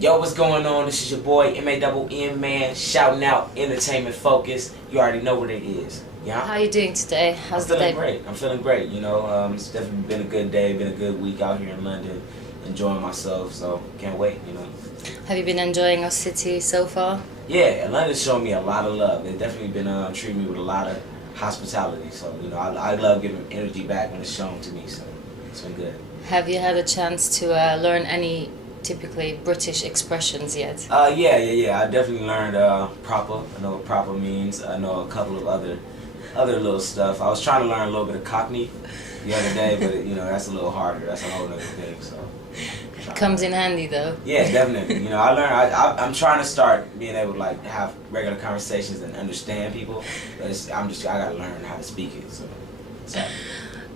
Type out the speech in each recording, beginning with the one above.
Yo, what's going on? This is your boy M-A-double-N Man, shouting out Entertainment Focus. You already know what it is. Yeah. How are you doing today? How's the day? Great. I'm feeling great. It's definitely been a good day, been a good week out here in London, enjoying myself. So can't wait. Have you been enjoying our city so far? Yeah, London's shown me a lot of love. They've definitely been treating me with a lot of hospitality. So I love giving energy back when it's shown to me. So it's been good. Have you had a chance to learn any typically British expressions yet? Yeah. I definitely learned proper. I know what proper means. I know a couple of other little stuff. I was trying to learn a little bit of Cockney the other day, but that's a little harder. That's a whole other thing. So Comes in handy though. yeah, definitely. I'm trying to start being able to have regular conversations and understand people. But I gotta learn how to speak it.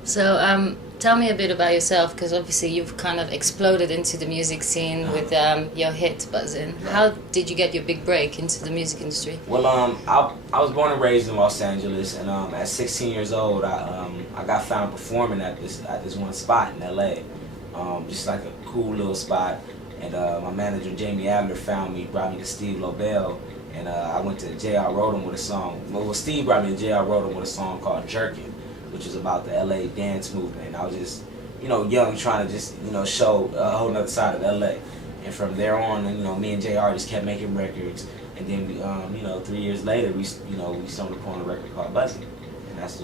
So tell me a bit about yourself, because obviously you've kind of exploded into the music scene with your hit Buzzin'. Right. How did you get your big break into the music industry? Well, I was born and raised in Los Angeles, and at 16 years old, I got found performing at this one spot in LA, just like a cool little spot. And my manager Jamie Adler found me, brought me to Steve Lobel, and I went to J.R. Rodham with a song. Well, Steve brought me to J.R. Rodham with a song called Jerkin, which is about the LA dance movement. I was just, young, trying to just, show a whole nother side of LA. And from there on, me and JR just kept making records. And then we, 3 years later, we stumbled upon a record called Buzzin'. And that's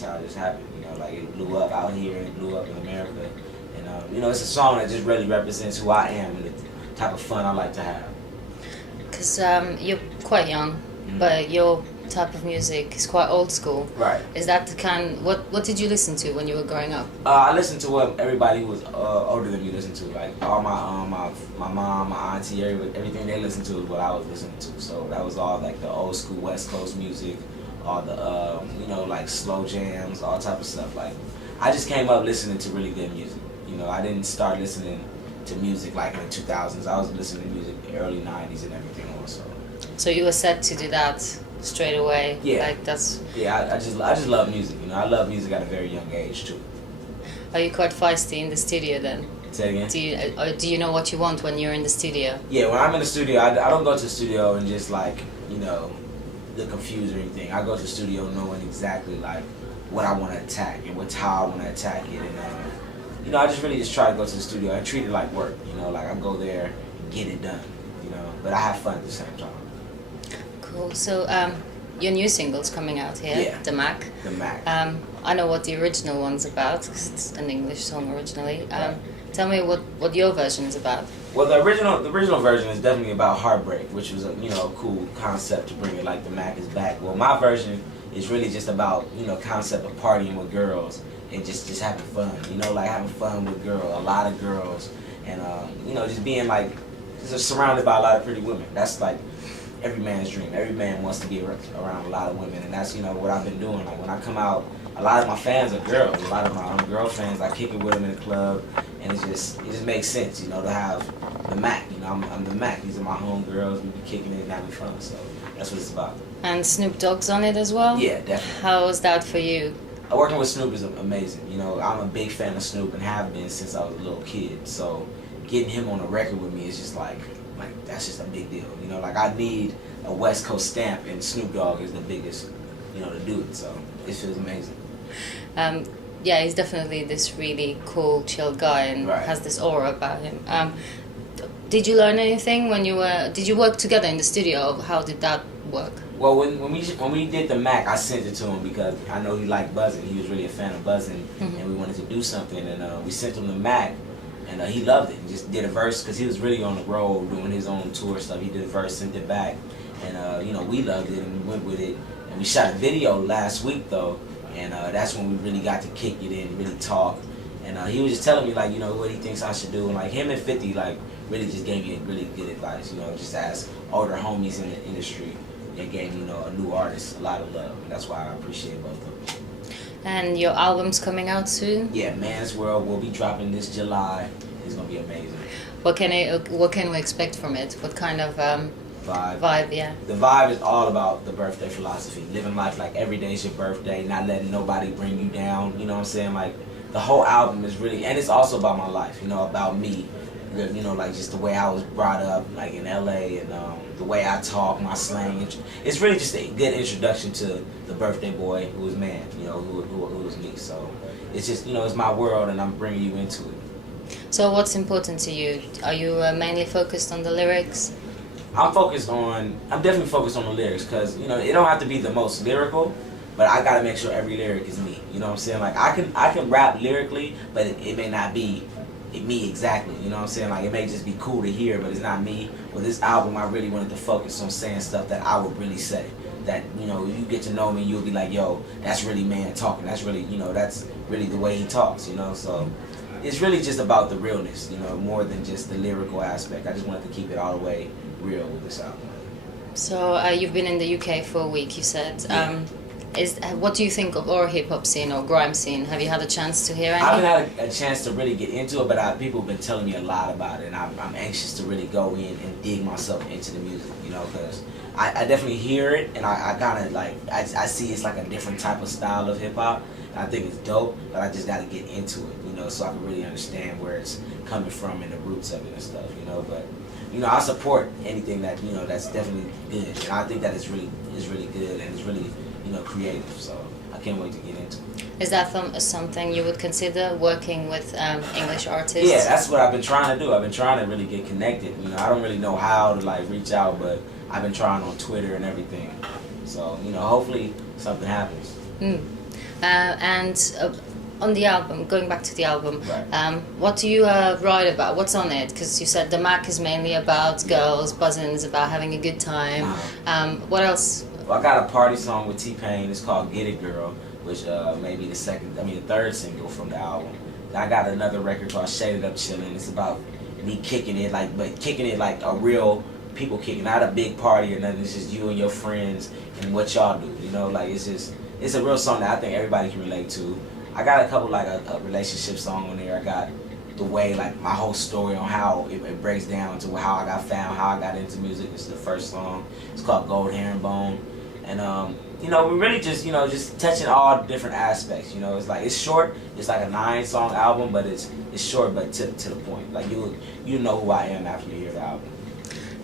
how it just happened. It blew up out here and it blew up in America. And, it's a song that just really represents who I am and the type of fun I like to have. Because you're quite young, but your type of music is quite old school. Right. Is that the kind? What did you listen to when you were growing up? I listened to what everybody who was older than me listened to. Like all my mom, my auntie, everything they listened to is what I was listening to. So that was all like the old school West Coast music, all the like slow jams, all type of stuff. Like I just came up listening to really good music. I didn't start listening to music like in the 2000s. I was listening to music in the early 90s and everything also. So you were set to do that straight away? Yeah. I I just love music. I love music at a very young age too. Are you quite feisty in the studio then? Say it again? Do you know what you want when you're in the studio? Yeah, when I'm in the studio, I don't go to the studio and just look confused or anything. I go to the studio knowing exactly what I want to attack and how I want to attack it. And I just really try to go to the studio and treat it like work. I go there and get it done. But I have fun at the same time. Cool. So your new single's coming out here, Yeah. The Mac. The Mac. I know what the original one's about, because it's an English song originally. Right. Tell me what your version is about. Well, the original version is definitely about heartbreak, which was a cool concept to bring it like The Mac is back. Well, my version is really just about concept of partying with girls and just having fun. Having fun with a lot of girls, and just being just surrounded by a lot of pretty women. That's like every man's dream. Every man wants to be around a lot of women, and that's what I've been doing. Like when I come out, a lot of my fans are girls. A lot of my girl fans, I kick it with them in the club, and it just makes sense, to have the Mac. I'm the Mac. These are my home girls. We be kicking it and having fun. So that's what it's about. And Snoop Dogg's on it as well? Yeah, definitely. How was that for you? Working with Snoop is amazing. I'm a big fan of Snoop and have been since I was a little kid. So getting him on a record with me is just like that's just a big deal. I need a West Coast stamp, and Snoop Dogg is the biggest, to do it. So it feels amazing. Yeah, he's definitely this really cool, chill guy, and Right. has this aura about him. Did you learn anything when you were? Did you work together in the studio? How did that work? Well, when we did the Mac, I sent it to him because I know he liked Buzzin'. He was really a fan of Buzzin', and we wanted to do something. And we sent him the Mac, and he loved it. He just did a verse because he was really on the road doing his own tour stuff. He did a verse, sent it back, and we loved it and we went with it. And we shot a video last week though, and that's when we really got to kick it in, really talk. And he was just telling me what he thinks I should do, and him and 50 really just gave me really good advice. Just as older homies in the industry. They gave me, a new artist a lot of love, and that's why I appreciate both of them. And your album's coming out soon? Yeah, Man's World will be dropping this July. It's gonna be amazing. What can we expect from it? What kind of vibe? Yeah. The vibe is all about the birthday philosophy, living life like every day is your birthday, not letting nobody bring you down. You know what I'm saying? The whole album is really, and it's also about my life. About me. you know, like just the way I was brought up, like in LA, and the way I talk, my slang. It's really just a good introduction to the birthday boy who was man, you know, who was me. So it's just, you know, it's my world, and I'm bringing you into it. So what's important to you? Are you mainly focused on the lyrics? I'm definitely focused on the lyrics, because, you know, it don't have to be the most lyrical, but I gotta make sure every lyric is me. You know what I'm saying? Like I can rap lyrically, but it may not be me exactly. You know what I'm saying? Like it may just be cool to hear, but it's not me. With this album, I really wanted to focus on saying stuff that I would really say. That, you know, you get to know me, you'll be like, yo, that's really man talking. That's really, you know, that's really the way he talks. You know, so it's really just about the realness. You know, more than just the lyrical aspect. I just wanted to keep it all the way real with this album. So you've been in the UK for a week, you said. Yeah. What do you think of our hip hop scene or grime scene? Have you had a chance to hear any? I haven't had a chance to really get into it, but people have been telling me a lot about it, and I'm anxious to really go in and dig myself into the music, you know, because I definitely hear it, and I kind of like, I see it's like a different type of style of hip hop, and I think it's dope, but I just got to get into it, you know, so I can really understand where it's coming from and the roots of it and stuff, you know, but, you know, I support anything that, you know, that's definitely good, and I think that it's really good, and it's really, you know, creative, so I can't wait to get into it. Is that something you would consider, working with English artists? Yeah, that's what I've been trying to do. I've been trying to really get connected. You know, I don't really know how to like reach out, but I've been trying on Twitter and everything. So, you know, hopefully something happens. On the album, going back to the album, Right. what do you write about? What's on it? Because you said the Mac is mainly about girls, buzzing, about having a good time. What else? Well, I got a party song with T-Pain. It's called Get It Girl, which may be the third single from the album. And I got another record called Shaded Up Chillin'. It's about me kicking it, but kicking it like a real people kicking, not a big party or nothing. It's just you and your friends and what y'all do. You know, like it's a real song that I think everybody can relate to. I got a couple like a relationship song on there. I got the way, like my whole story on how it breaks down to how I got found, how I got into music. It's the first song. It's called Gold Herringbone. And you know, we're really just, you know, just touching all different aspects. You know, it's short. It's like a 9-song album, but it's short, but to the point. Like you know who I am after you hear the album.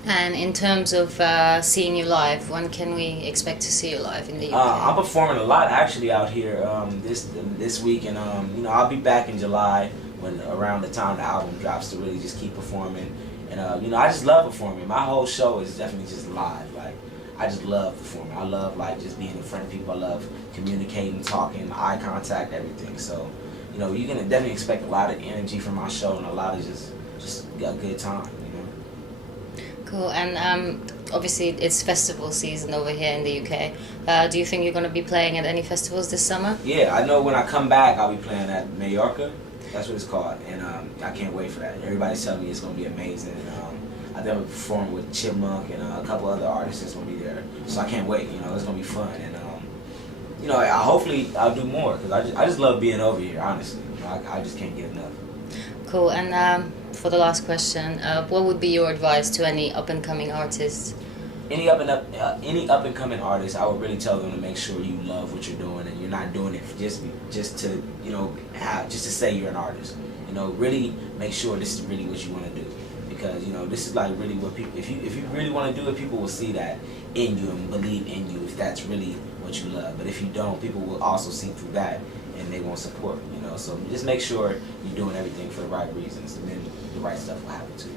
And in terms of seeing you live, when can we expect to see you live in the UK? I'm performing a lot actually out here this week, and you know, I'll be back in July when around the time the album drops to really just keep performing. And you know, I just love performing. My whole show is definitely just live. Like I just love performing. I love like just being in front of people. I love communicating, talking, eye contact, everything. So, you know, you can definitely expect a lot of energy from my show and a lot of just a good time, you know. Cool. And obviously it's festival season over here in the UK. Do you think you're going to be playing at any festivals this summer? Yeah, I know when I come back I'll be playing at Mallorca. That's what it's called, and I can't wait for that. Everybody's telling me it's going to be amazing. And, I think I'm performing with Chipmunk and a couple other artists that's gonna be there, so I can't wait. You know, it's gonna be fun, and you know, hopefully I'll do more because I just love being over here. Honestly, you know, I just can't get enough. Cool. And for the last question, what would be your advice to any up and coming artists? Any up and coming artist, I would really tell them to make sure you love what you're doing and you're not doing it just to, you know, just to say you're an artist. You know, really make sure this is really what you want to do. Because, you know, this is like really what people, if you really want to do it, people will see that in you and believe in you if that's really what you love. But if you don't, people will also see through that and they won't support, you know. So just make sure you're doing everything for the right reasons, and then the right stuff will happen to you.